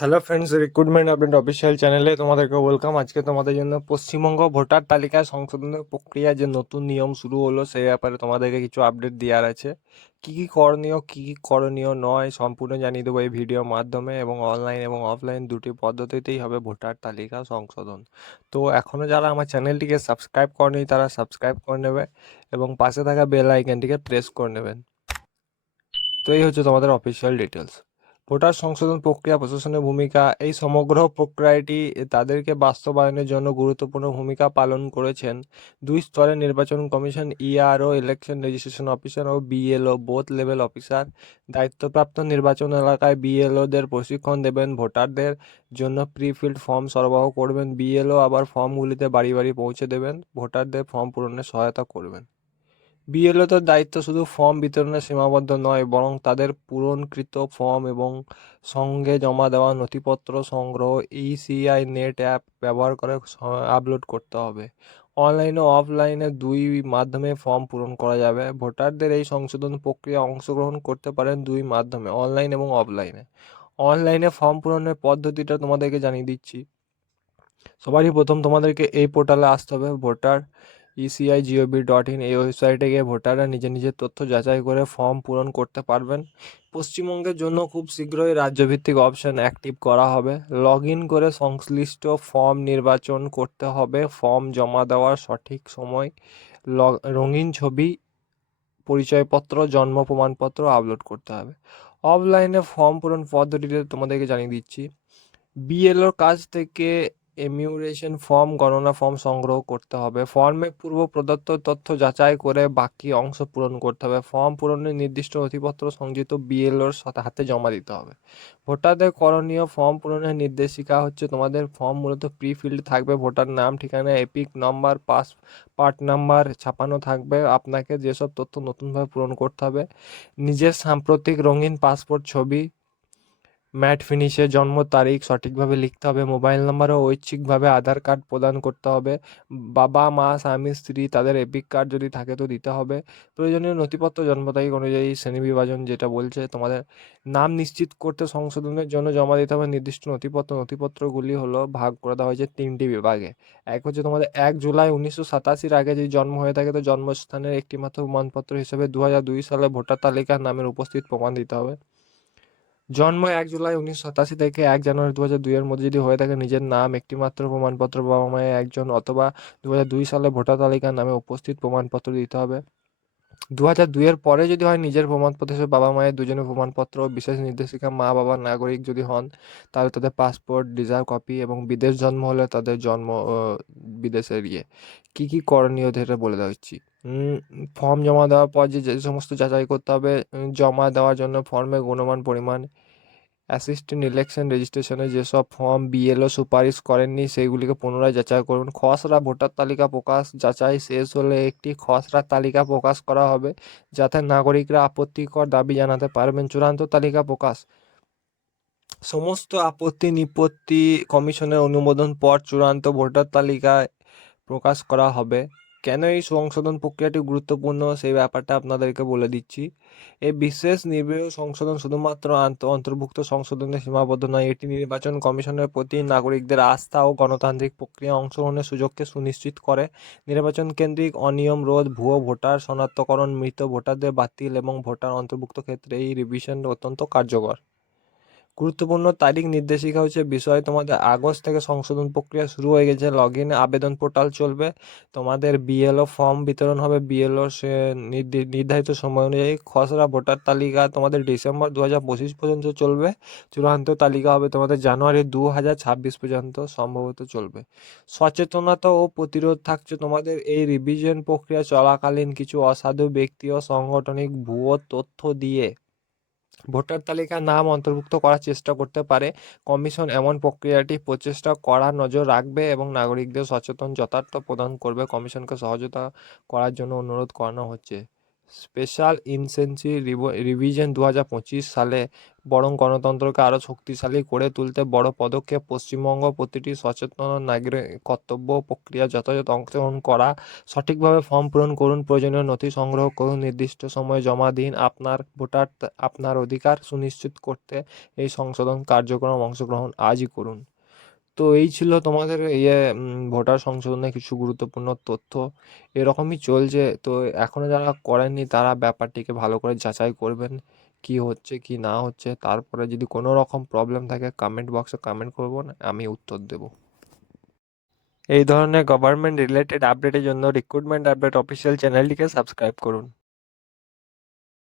Hello friends recruitment update official চ্যানেলে তোমাদেরকে welcome আজকে তোমাদের জন্য পশ্চিমবঙ্গ ভোটার তালিকা সংশোধনের প্রক্রিয়া যে নতুন নিয়ম শুরু হলো, সেই ব্যাপারে তোমাদেরকে কিছু আপডেট দেওয়ার আছে। কী কী করণীয়, কী কী করণীয় নয়, সম্পূর্ণ জানিয়ে দেবো এই ভিডিওর মাধ্যমে এবং অনলাইন এবং অফলাইন দুটি পদ্ধতিতেই হবে ভোটার তালিকা সংশোধন। তো এখনও যারা আমার চ্যানেলটিকে সাবস্ক্রাইব করেনি, তারা সাবস্ক্রাইব করে নেবে এবং পাশে থাকা বেল আইকনটিকে প্রেস করে নেবেন। তো এই হচ্ছে তোমাদের অফিসিয়াল ডিটেলস ভোটার সংশোধন প্রক্রিয়া, প্রশাসনের ভূমিকা, এই সমগ্র প্রক্রিয়াটি তাদেরকে বাস্তবায়নের জন্য গুরুত্বপূর্ণ ভূমিকা পালন করেছেন। দুই স্তরের নির্বাচন commission ERO election registration officer ও বিএলও বোথ লেভেল অফিসার দায়িত্বপ্রাপ্ত নির্বাচন এলাকায় বিএলওদের প্রশিক্ষণ দেবেন, ভোটারদের জন্য প্রিফিল্ড ফর্ম সরবরাহ করবেন বিএলও আবার ফর্মগুলিতে বাড়ি বাড়ি পৌঁছে দেবেন, ভোটারদের ফর্ম পূরণে সহায়তা করবেন। বিএলওদের দায়িত্ব শুধু ফর্ম বিতরণে সীমাবদ্ধ নয়, বরং তাদের পূরণকৃত ফর্ম এবং সঙ্গে জমা দেওয়া নথিপত্র সংগ্রহ ইসিআই নেট অ্যাপ ব্যবহার করে আপলোড করতে হবে। অনলাইন ও অফলাইনে দুই মাধ্যমে ফর্ম পূরণ করা যাবে। ভোটারদের এই সংশোধন প্রক্রিয়া অংশগ্রহণ করতে পারেন দুই মাধ্যমে অনলাইন এবং অফলাইনে অনলাইনে ফর্ম পূরণের পদ্ধতিটা তোমাদেরকে জানিয়ে দিচ্ছি। সবারই প্রথম তোমাদেরকে এই পোর্টালে আসতে হবে। Voter ECI GOB dot in এই ওয়েবসাইটে গিয়ে ভোটাররা নিজের নিজের তথ্য যাচাই করে ফর্ম পূরণ করতে পারবেন। পশ্চিমবঙ্গের জন্য খুব শীঘ্রই রাজ্যভিত্তিক অপশন অ্যাক্টিভ করা হবে। লগ ইন করে সংশ্লিষ্ট ফর্ম নির্বাচন করতে হবে। ফর্ম জমা দেওয়ার সঠিক সময়। রঙিন ছবি, পরিচয়পত্র, জন্ম প্রমাণপত্র আপলোড করতে হবে। অফলাইনে ফর্ম পূরণ পদ্ধতিতে তোমাদেরকে জানিয়ে দিচ্ছি। বিএলওর কাছ থেকে এমিউরেশন ফর্ম, গণনা ফর্ম সংগ্রহ করতে হবে। ফর্মে পূর্ব প্রদত্ত তথ্য যাচাই করে বাকি অংশ পূরণ করতে হবে। ফর্ম পূরণের নির্দিষ্ট নথিপত্র সংযুক্ত বিএলওর হাতে জমা দিতে হবে। ভোটারদের করণীয় ফর্ম পূরণের নির্দেশিকা হচ্ছে তোমাদের ফর্ম মূলত প্রি ফিল্ড থাকবে, ভোটার নাম, ঠিকানা EPIC number pass part number ছাপানো থাকবে। আপনাকে যেসব তথ্য নতুনভাবে পূরণ করতে হবে, নিজের সাম্প্রতিক রঙিন পাসপোর্ট ছবি ম্যাট ফিনিশে জন্ম তারিখ সঠিকভাবে লিখতে হবে, মোবাইল নাম্বার ও ঐচ্ছিকভাবে আধার কার্ড প্রদান করতে হবে। বাবা, মা, স্বামী, স্ত্রী তাদের এপিক কার্ড যদি থাকে তো দিতে হবে। প্রয়োজনীয় নথিপত্র, জন্ম তারিখ অনুযায়ী শ্রেণীবিভাজন যেটা বলছে, তোমাদের নাম নিশ্চিত করতে সংশোধনের জন্য জমা দিতে হবে। নির্দিষ্ট নথিপত্র, নথিপত্রগুলি হলো ভাগ করে দেওয়া হয়েছে তিনটি বিভাগে। এক হচ্ছে তোমাদের এক জুলাই উনিশশো সাতাশির আগে যদি জন্ম হয়ে থাকে তো জন্মস্থানের একটিমাত্র প্রমাণপত্র হিসেবে দু দুই সালে ভোটার তালিকার নামের উপস্থিত প্রমাণ দিতে হবে। জন্ম এক জুলাই উনিশশো সাতাশি থেকে এক জানুয়ারি দু হাজার দুইয়ের মধ্যে যদি হয়ে থাকে নিজের নাম, একটিমাত্র প্রমাণপত্র বাবা মায়ের একজন অথবা দু হাজার দুই সালে ভোটার তালিকার নামে উপস্থিত প্রমাণপত্র দিতে হবে। দু হাজার দুইয়ের পরে যদি হয় নিজের প্রমাণপত্র হিসেবে বাবা মায়ের দুজনের প্রমাণপত্র, বিশেষ নির্দেশিকা, মা বাবা নাগরিক যদি হন, তাহলে তাদের পাসপোর্ট রিজার্ভ কপি এবং বিদেশ জন্ম হলে তাদের জন্ম বিদেশের ইয়ে। কী কী করণীয় সেটা বলে দেওয়া হচ্ছি? ফর্ম জমা দেওয়ার পর যে যে সমস্ত যাচাই করতে হবে জমা দেওয়ার জন্য ফর্মে গুণমান, পরিমাণ অ্যাসিস্ট্যান্ট ইলেকশন রেজিস্ট্রেশনে যেসব ফর্ম বিএলও সুপারিশ করেননি, সেইগুলিকে পুনরায় যাচাই করবেন খসড়া ভোটার তালিকা প্রকাশ, যাচাই শেষ হলে একটি খসড়া তালিকা প্রকাশ করা হবে, যাতে নাগরিকরা আপত্তিকর দাবি জানাতে পারবেন। চূড়ান্ত তালিকা প্রকাশ। সমস্ত আপত্তি নিপত্তি কমিশনের অনুমোদন পর চূড়ান্ত ভোটার তালিকায় প্রকাশ করা হবে। কেন এই সংশোধন প্রক্রিয়াটি গুরুত্বপূর্ণ সেই ব্যাপারটা আপনাদেরকে বলে দিচ্ছি। এই বিশেষ নির্বাহী সংশোধন শুধুমাত্র অন্তর্ভুক্ত সংশোধনে সীমাবদ্ধ নয়, এটি নির্বাচন কমিশনের প্রতি নাগরিকদের আস্থা ও গণতান্ত্রিক প্রক্রিয়া অংশগ্রহণের সুযোগকে সুনিশ্চিত করে। নির্বাচন কেন্দ্রিক অনিয়ম রোধ, ভুয়ো ভোটার, শনাক্তকরণ, মৃত ভোটারদের বাতিল এবং ভোটার অন্তর্ভুক্ত ক্ষেত্রে এই রিভিশন অত্যন্ত কার্যকর। গুরুত্বপূর্ণ তারিখ নির্দেশিকা হচ্ছে বিষয়, তোমাদের আগস্ট থেকে সংশোধন প্রক্রিয়া শুরু হয়ে গেছে লগ ইন আবেদন পোর্টাল চলবে, তোমাদের বিএলও ফর্ম বিতরণ হবে বিএলও সে নির্ধারিত সময় অনুযায়ী, খসড়া ভোটার তালিকা তোমাদের ডিসেম্বর দু হাজার পঁচিশ পর্যন্ত চলবে, চূড়ান্ত তালিকা হবে তোমাদের জানুয়ারি দু হাজার ছাব্বিশ পর্যন্ত সম্ভবত চলবে। সচেতনতা ও প্রতিরোধ থাকছে তোমাদের, এই রিভিশন প্রক্রিয়া চলাকালীন কিছু অসাধু ব্যক্তি ও সাংগঠনিক ভুয়ো তথ্য দিয়ে। ভোটার তালিকায় নাম অন্তর্ভুক্ত করার চেষ্টা করতে পারে। কমিশন এমন প্রক্রিয়াটি প্রচেষ্টা করার নজর রাখবে এবং নাগরিকদের সচেতন যথার্থ প্রদান করবে। কমিশনকে সহযোগিতা করার জন্য অনুরোধ করানো হচ্ছে। স্পেশাল ইনসেন্সি রিভিশন দু হাজার পঁচিশ সালে বরং গণতন্ত্রকে আরও শক্তিশালী করে তুলতে বড় পদক্ষেপ পশ্চিমবঙ্গ প্রতিটি সচেতন নাগরিক কর্তব্য প্রক্রিয়া যথাযথ অংশগ্রহণ করা। সঠিকভাবে ফর্ম পূরণ করুন, প্রয়োজনীয় নথি সংগ্রহ করুন, নির্দিষ্ট সময়ে জমা দিন, আপনার ভোটার আপনার অধিকার সুনিশ্চিত করতে এই সংশোধন কার্যক্রম অংশগ্রহণ আজই করুন। তো এই ছিল তোমাদের ইয়ে ভোটার সংশোধনের কিছু গুরুত্বপূর্ণ তথ্য। এরকমই চলছে। তো এখনও যারা করেননি, তারা ব্যাপারটিকে ভালো করে যাচাই করবেন, কি হচ্ছে, কি না হচ্ছে। তারপরে যদি কোনো রকম প্রবলেম থাকে কমেন্ট বক্সে কমেন্ট করবেন, আমি উত্তর দেব। এই ধরনের গভর্নমেন্ট রিলেটেড আপডেটের জন্য রিক্রুটমেন্ট আপডেট অফিসিয়াল চ্যানেলটিকে সাবস্ক্রাইব করুন।